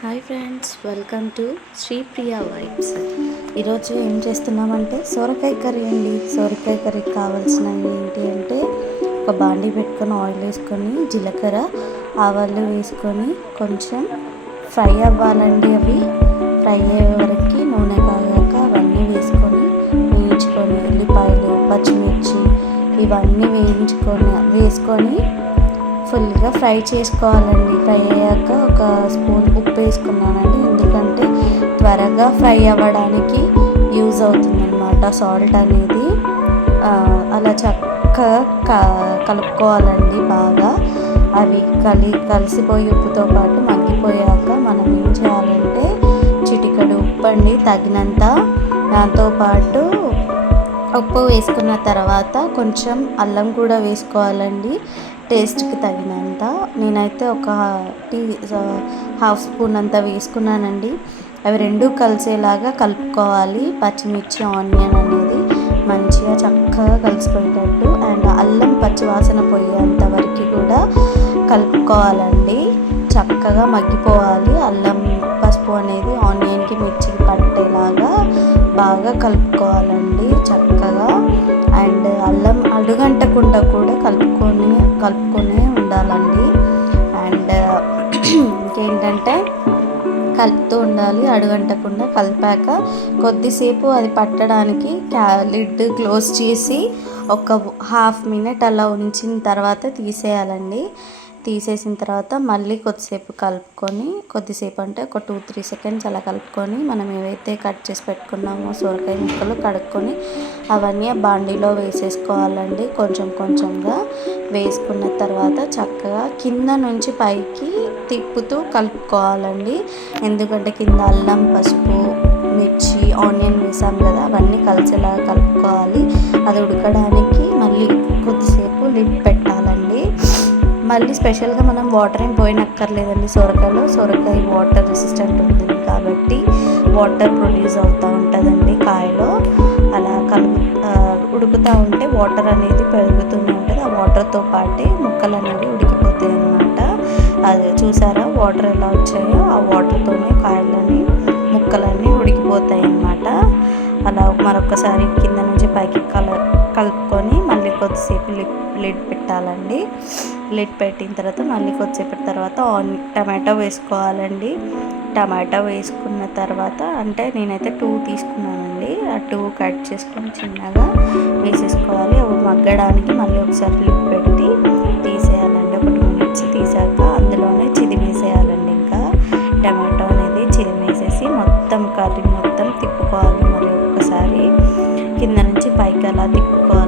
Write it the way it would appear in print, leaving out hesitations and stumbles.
Hi friends, welcome to Sripriya vibes. ఈరోజు ఏం చేస్తున్నామంటే సొరకాయ కర్రీ అండి. సొరకాయ కర్రీకి కావాల్సినవి ఏంటి అంటే ఒక బాండీ పెట్టుకొని ఆయిల్ వేసుకొని జీలకర్ర ఆవాలు వేసుకొని కొంచెం ఫ్రై అవ్వాలండి. అవి ఫ్రై అయ్యే వరకు నూనె కాగాక అవన్నీ వేయించుకొని ఉల్లిపాయలు పచ్చిమిర్చి ఇవన్నీ వేసుకొని ఫుల్గా ఫ్రై చేసుకోవాలండి. ఫ్రై అయ్యాక ఒక స్పూన్ ఉప్పు వేసుకున్నానండి, ఎందుకంటే త్వరగా ఫ్రై అవ్వడానికి యూజ్ అవుతుందన్నమాట సాల్ట్ అనేది. అలా చక్కగా కలుపుకోవాలండి బాగా. అవి కలిసిపోయి ఉప్పుతో పాటు మగ్గిపోయాక మనం ఏం చేయాలంటే చిటికెడు ఉప్పు అండి తగినంత, దాంతోపాటు ఉప్పు వేసుకున్న తర్వాత కొంచెం అల్లం కూడా వేసుకోవాలండి టేస్ట్కి తగినంత. నేనైతే ఒక హాఫ్ స్పూన్ అంతా వేసుకున్నానండి. అవి రెండు కలిసేలాగా కలుపుకోవాలి. పచ్చిమిర్చి ఆనియన్ అనేది మంచిగా చక్కగా కలిసిపోయేటట్టు అండ్ అల్లం పచ్చివాసన పోయేంత వరకు కూడా కలుపుకోవాలండి. చక్కగా మగ్గిపోవాలి. అల్లం పసుపు అనేది ఆనియన్కి మిర్చికి పట్టేలాగా బాగా కలుపుకోవాలండి చక్కగా. అండ్ అల్లం అడుగంటకుండా కూడా కలుపుకొనే ఉండాలండి. అండ్ ఇంకేంటంటే కలుపుతూ ఉండాలి అడుగంటకుండా. కలిపాక కొద్దిసేపు అది పట్టడానికి లిడ్ క్లోజ్ చేసి ఒక హాఫ్ మినిట్ అలా ఉంచిన తర్వాత తీసేయాలండి. తీసేసిన తర్వాత మళ్ళీ కొద్దిసేపు కలుపుకొని, కొద్దిసేపు అంటే ఒక 2-3 సెకండ్స్ అలా కలుపుకొని మనం ఏవైతే కట్ చేసి పెట్టుకున్నామో సొరకాయ ముక్కలు కడుక్కొని అవన్నీ బాండీలో వేసేసుకోవాలండి. కొంచెంగా వేసుకున్న తర్వాత చక్కగా కింద నుంచి పైకి తిప్పుతూ కలుపుకోవాలండి. ఎందుకంటే కింద అల్లం పసుపు మిర్చి ఆనియన్ వేసాం కదా, అవన్నీ కలిసేలాగా కలుపుకోవాలి. అది ఉడకడానికి మళ్ళీ కొద్దిసేపు లిడ్ పెట్టాలండి. మళ్ళీ స్పెషల్గా మనం వాటర్ ఏం పోయినక్కర్లేదండి. సొరకాయ వాటర్ రెసిస్టెంట్ ఉంటుంది కాబట్టి వాటర్ ప్రొడ్యూస్ అవుతూ ఉంటుందండి కాయలో. అలా ఉడుకుతూ ఉంటే వాటర్ అనేది పెరుగుతూనే ఉంటుంది. ఆ వాటర్తో పాటే ముక్కలు అనేవి ఉడికిపోతాయి అన్నమాట. అది చూసారా వాటర్ ఎలా వచ్చాయో, ఆ వాటర్తోనే ముక్కలన్నీ ఉడికిపోతాయి అన్నమాట. అలా మరొకసారి కింద నుంచి పైకి కలుపుకొని మళ్ళీ కొద్దిసేపు లిడ్ పెట్టాలండి. లిడ్ పెట్టిన తర్వాత మళ్ళీ కొద్దిసేపటి తర్వాత టమాటో వేసుకోవాలండి. టమాటో వేసుకున్న తర్వాత అంటే నేనైతే 2 తీసుకున్నానండి. ఆ 2 కట్ చేసుకొని చిన్నగా వేసేసుకోవాలి. అవి మగ్గడానికి మళ్ళీ ఒకసారి లిడ్ పెట్టి తీసేయాలండి. ఒక 2 మినిట్స్ తీసాక అందులోనే చిదిమేసేయాలండి. ఇంకా టమాటో అనేది చిదిమేసేసి మొత్తం కర్రీ మొత్తం తిప్పుకోవాలి. మరి ఒక్కసారి కింద నుంచి పైకి అలా తిప్పుకోవాలి.